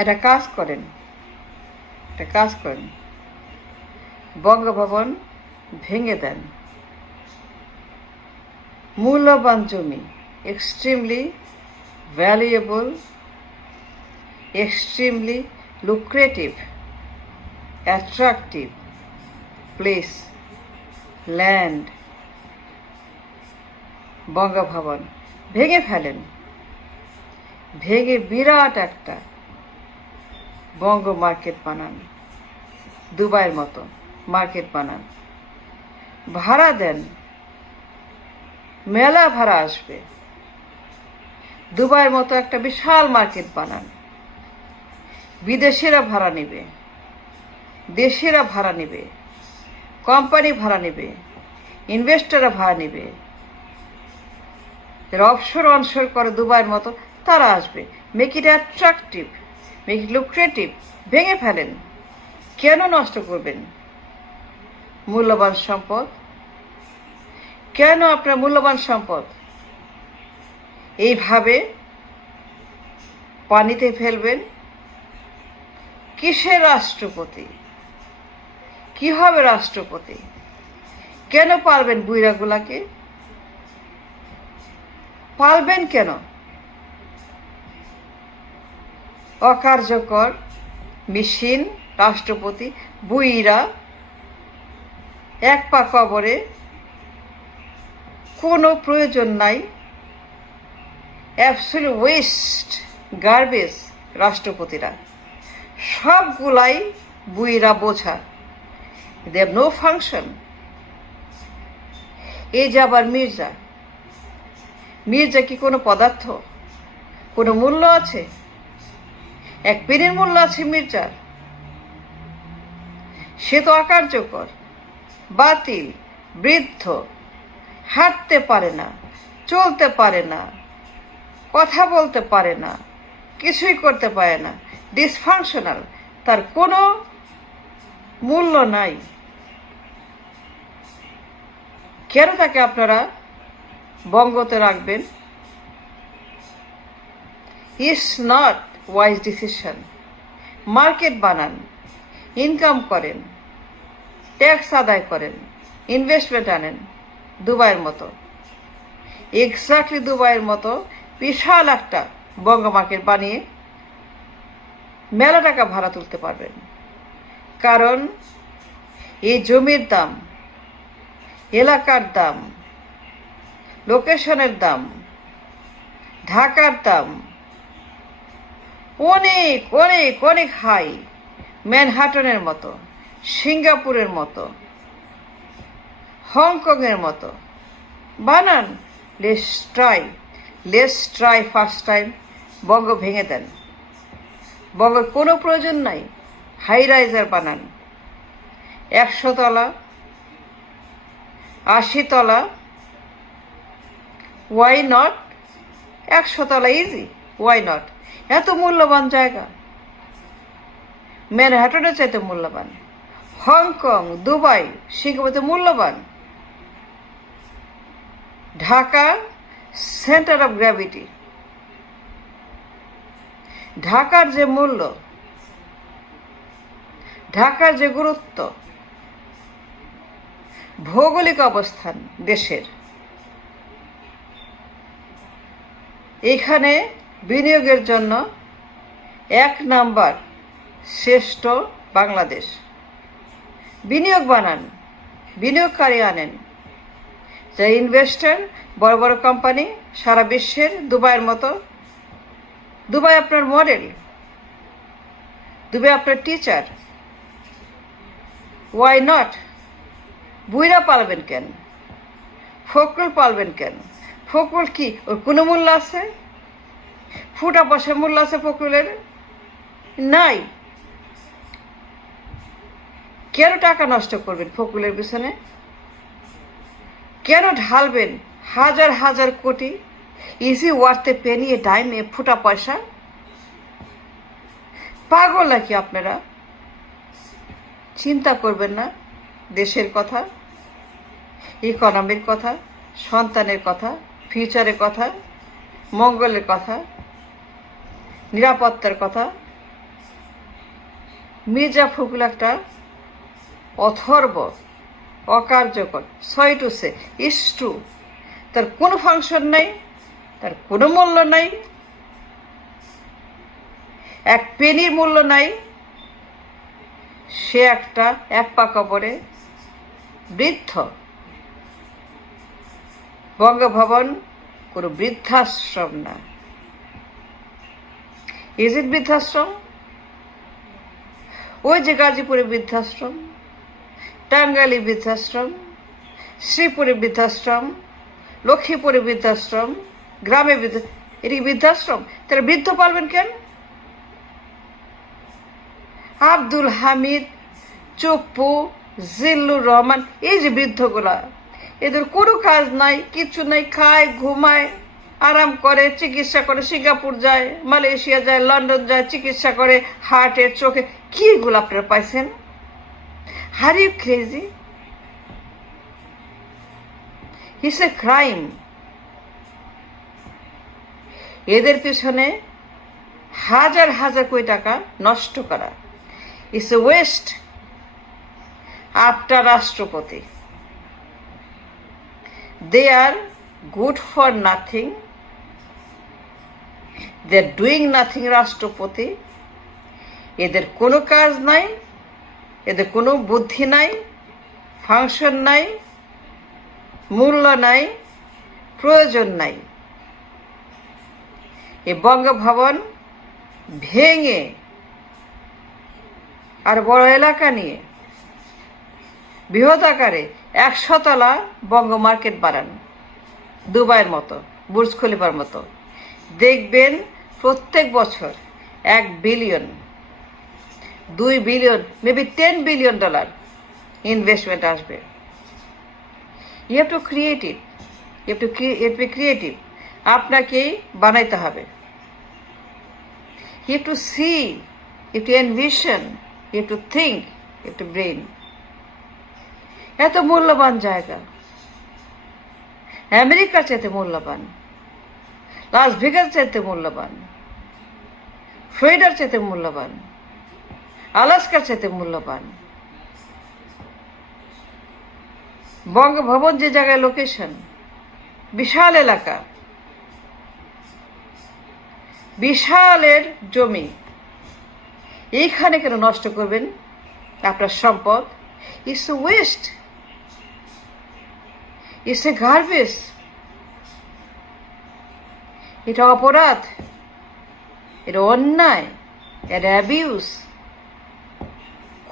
একটা কাজ করেন, বঙ্গভবন ভেঙে দেন। মূল্যবান জমি, extremely valuable, extremely lucrative, attractive place, land, Bangabhaban ভেঙে ফেলেন। ভেঙে বিরাট একটা বঙ্গ মার্কেট বানান, দুবাইয়ের মতো মার্কেট বানান, ভাড়া দেন, মেলা ভাড়া আসবে। দুবাইয়ের মতো একটা বিশাল মার্কেট বানান, বিদেশিরা ভাড়া নেবে, দেশিরা ভাড়া নেবে, কোম্পানি ভাড়া নেবে, ইনভেস্টররা ভাড়া নেবে, যারা অফশোর অনশোর করে দুবাইয়ের মতো তারা আসবে। Make it attractive, make it lucrative. ভেঙে ফেলেন। কেন নষ্ট করবেন মূল্যবান সম্পদ? কেন আপনার মূল্যবান সম্পদ এইভাবে পানিতে ফেলবেন? কিসের রাষ্ট্রপতি? কি হবে রাষ্ট্রপতি? কেন পালবেন বুইরাগুলাকে? পালবেন কেন? অকার্যকর মেশিন রাষ্ট্রপতি, বুইরা, এক পা কবরে, কোনো প্রয়োজন নাই, অ্যাবসলিউট ওয়েস্ট, গার্বেজ রাষ্ট্রপতিরা। সবগুলাই বুইরা বোঝা, দে হ্যাভ নো ফাংশন। এই যে আবার মির্জা কি কোনো পদার্থ? কোনো মূল্য আছে? এক পেনের মূল্য আছে মির্জার? সে তো অকার্যকর, বাতিল, বৃদ্ধ, হাঁটতে পারে না, চলতে পারে না, কথা বলতে পারে না, কিছুই করতে পারে না, ডিসফাংশনাল, তার কোনো মূল্য নাই। কেন তাকে আপনারা বঙ্গতে রাখবেন? It's not wise decision. Market বানান, ইনকাম করেন, ট্যাক্স আদায় করেন, ইনভেস্টমেন্ট আনেন দুবাইয়ের মতো, এক্স্যাক্টলি দুবাইয়ের মতো বিশাল একটা বঙ্গ মার্কেট বানিয়ে মেলা টাকা ভাড়া তুলতে পারবেন। কারণ এই জমির দাম, এলাকার দাম, লোকেশনের দাম, ঢাকার দাম অনেক অনেক অনেক হাই। ম্যানহাটনের মতো, সিঙ্গাপুরের মতো, হংকংয়ের মতো বানান। Let's try first time. Banga ভেঙে দেন। বঙ্গের কোনো প্রয়োজন নাই। হাই রাইজার বানান, 100 তলা, 80 তলা, ওয়াই নট? 100 তলা ইজি, ওয়াই নট? এত মূল্যবান জায়গা, ম্যানহাটনের চাইতে মূল্যবান, হংকং, দুবাই, সিঙ্গাপুরে মূল্যবান, ঢাকা সেন্টার অফ গ্র্যাভিটি। ঢাকার যে মূল্য, ঢাকার যে গুরুত্ব, ভৌগোলিক অবস্থান দেশের, এখানে বিনিয়োগের জন্য 1 নাম্বার শ্রেষ্ঠ বাংলাদেশ। বিনিয়োগ বানান, বিনিয়োগকারী আনেন, যে ইনভেস্টর, বড় বড় কোম্পানি সারা বিশ্বের, দুবাইয়ের মতো। দুবাই আপনার মডেল, দুবাই আপনার টিচার। Why not? বুইরা পালবেন কেন? ফখরুল পালবেন কেন? ফখরুল কি, ওর কোনো মূল্য আছে? ফুটা পয়সার মূল্য আছে ফখরুলের? নাই। কেন টাকা নষ্ট করবেন ফখরুলের পিছনে? কেন ঢালবেন হাজার হাজার কোটি? ইজি ওয়ার্থে পেনি এ ডাইম, এ ফুটা পয়সা? পাগল নাকি আপনারা? চিন্তা করবেন না দেশের কথা, ইকোনমির কথা, সন্তানের কথা, ফিউচারের কথা, মঙ্গলের কথা, নিরাপত্তার কথা? মির্জা ফখরুল একটা অথর্ব, অকার্যকর, sorry to say, is true. তার কোনো ফাংশন নাই, তার কোনো মূল্য নাই, এক পেনির মূল্য নাই। সে একটা এক পা কাপড়ে বৃদ্ধ। বঙ্গভবন কোনো বৃদ্ধাশ্রম না। ইজ ইট বৃদ্ধাশ্রম? ওই যে গাজীপুরে বৃদ্ধাশ্রম, টাঙ্গাইলে বৃদ্ধাশ্রম, শ্রীপুরে বৃদ্ধাশ্রম, লক্ষ্মীপুরে বৃদ্ধাশ্রম, গ্রামে এটি বৃদ্ধাশ্রম। তারা বৃদ্ধ পালবেন কেন? আব্দুল হামিদ, চপ্পু, জিল্লুর রহমান, এই যে বৃদ্ধগুলা, এদের কোনো কাজ নাই, কিছু নাই, খায়, ঘুমায়, আরাম করে, চিকিৎসা করে, সিঙ্গাপুর যায়, মালয়েশিয়া যায়, লন্ডন যায়, চিকিৎসা করে হার্টের, চোখে। কি এগুলো আপনারা পাইছেন? Are you crazy? It's a crime. এদের পিছনে হাজার হাজার কোটি টাকা নষ্ট করা। It's a waste. আফটার রাষ্ট্রপতি, they are good for nothing, they are doing nothing। রাষ্ট্রপতি, এদের কোনো কাজ নাই, এদের কোনো বুদ্ধি নাই, ফাংশন নাই, মূল্য নাই, প্রয়োজন নাই। এই বঙ্গভবন ভেঙে আর বড় এলাকা নিয়ে বৃহৎ আকারে 100 তলা বঙ্গ মার্কেট বাড়ান, দুবাইয়ের মতো, বুর্জ খলিফার মতো। দেখবেন প্রত্যেক বছর 1 billion, 2 billion, maybe 10 billion dollar investment আসবে। You have to create it, you have to creative. আপনাকেই বানাইতে হবে। You have to see, you have to envision, you have to think, you have to brain. এত মূল্যবান জায়গা, আমেরিকার চাইতে মূল্যবান, লাস ভেগাস চাইতে মূল্যবান, ফ্লোরিডার চাইতে মূল্যবান, আলাস্কার চাইতে মূল্যবান। বঙ্গভবন যে জায়গায় লোকেশন, বিশাল এলাকা, বিশালের জমি, এইখানে কেন নষ্ট করবেন আপনার সম্পদ? It's a waste, it's a garbage. এটা অপরাধ, এটা অন্যায়, এটা অ্যাবিউজ।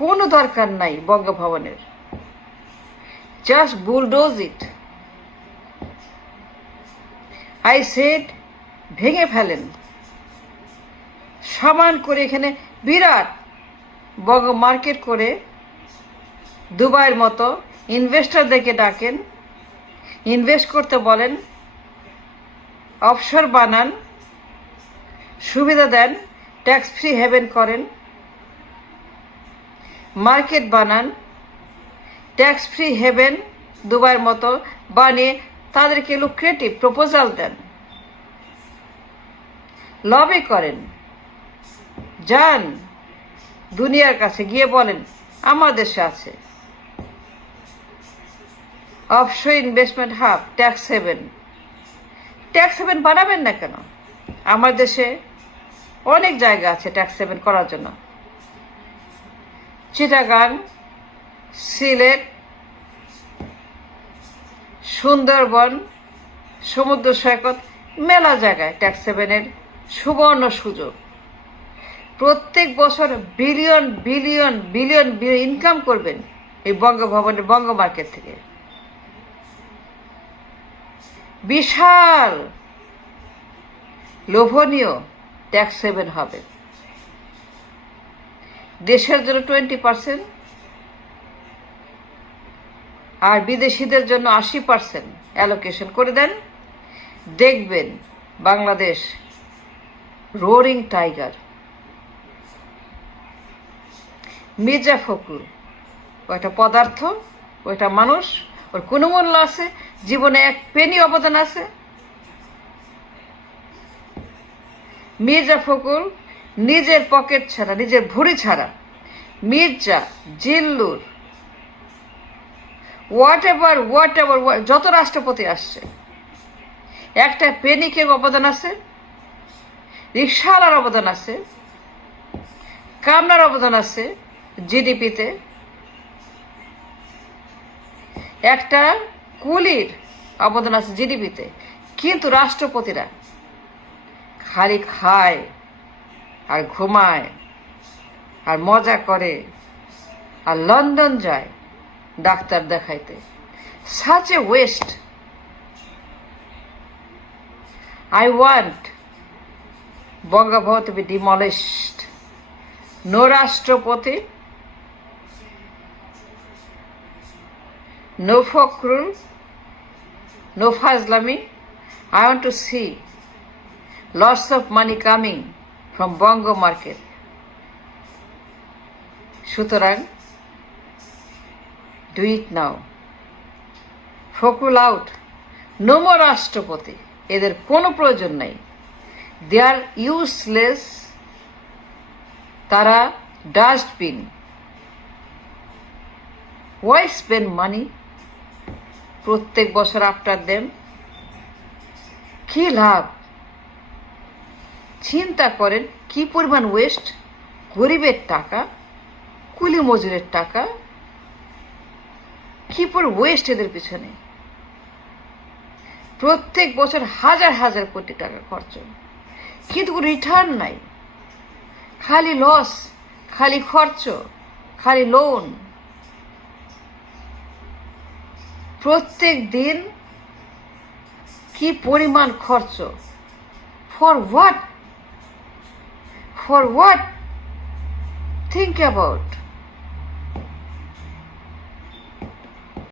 কোনো দরকার নাই বঙ্গভবনের। Just bulldoze it. I said, ভেঙে ফেলেন, সমান করে এখানে বিরাট বঙ্গ মার্কেট করে দুবাইয়ের মতো ইনভেস্টরদেরকে ডাকেন, ইনভেস্ট করতে বলেন, অফশোর বানান, সুবিধা দেন, ট্যাক্স ফ্রি হেভেন করেন, মার্কেট বানান, ট্যাক্স ফ্রি হেভেন দুবাইয়ের মতো বানিয়ে তাদেরকে লুক্রেটিভ প্রপোজাল দেন, লবি করেন, যান দুনিয়ার কাছে গিয়ে বলেন আমার দেশে আছে offshore investment hub, tax haven. Tax haven বানাবেন না কেন? আমার দেশে অনেক জায়গা আছে ট্যাক্স হেভেন করার জন্য। চিটাগাং, সিলেট, সুন্দরবন, সমুদ্র সৈকত, মেলা জায়গায় ট্যাক্স হেভেনের সুবর্ণ সুযোগ। প্রত্যেক বছর বিলিয়ন বিলিয়ন বিলিয়ন ইনকাম করবেন এই বঙ্গভবনের বঙ্গ মার্কেট থেকে। বিশাল লোভনীয় ট্যাক্স হেভেন হবে। দেশের জন্য 20% আর বিদেশিদের জন্য 80% অ্যালোকেশন করে দেন। দেখবেন বাংলাদেশ রোরিং টাইগার। মির্জা ফখরুল ওইটা পদার্থ, ওইটা মানুষ, ওর কোনো মূল্য আছে? জীবনে এক পেনি অবদান আছে? মির্জা ফখরুল নিজের পকেট ছাড়া, নিজের ভুঁড়ি ছাড়া মির্জা, জিল্লুর, হোয়াট এভার যত রাষ্ট্রপতি আসছে, একটা পেনিকের অবদান আছে, রিকশাওয়ালার অবদান আছে, কামনার অবদান আছে জিডিপিতে, একটা কুলির অবদান আছে জিডিপিতে। কিন্তু রাষ্ট্রপতিরা খালি খায় আর ঘুমায় আর মজা করে আর লন্ডন যায় ডাক্তার দেখাইতে। Such a West. I want Bangabhavan to be demolished. No Rashtrapati, no Fakhrul, no Fazlami. I want to see lots of money coming from Bongo market. Sutarang, do it now. Fakhrul out. No more Rashtrapati. এদের কোনো প্রয়োজন নাই। দে আর useless. তারা dustbin. Y spend money প্রত্যেক বছর after them? কি লাভ? চিন্তা করেন কি পরিমাণ ওয়েস্ট। গরিবের টাকা, কুলি মজুরের টাকা, কি পর ওয়েস্ট এদের পিছনে। প্রত্যেক বছর হাজার হাজার কোটি টাকা খরচ, কিন্তু রিটার্ন নাই। খালি লস, খালি খরচ, খালি লোন। প্রত্যেক দিন কি পরিমাণ খরচ। For what? For what? Think about.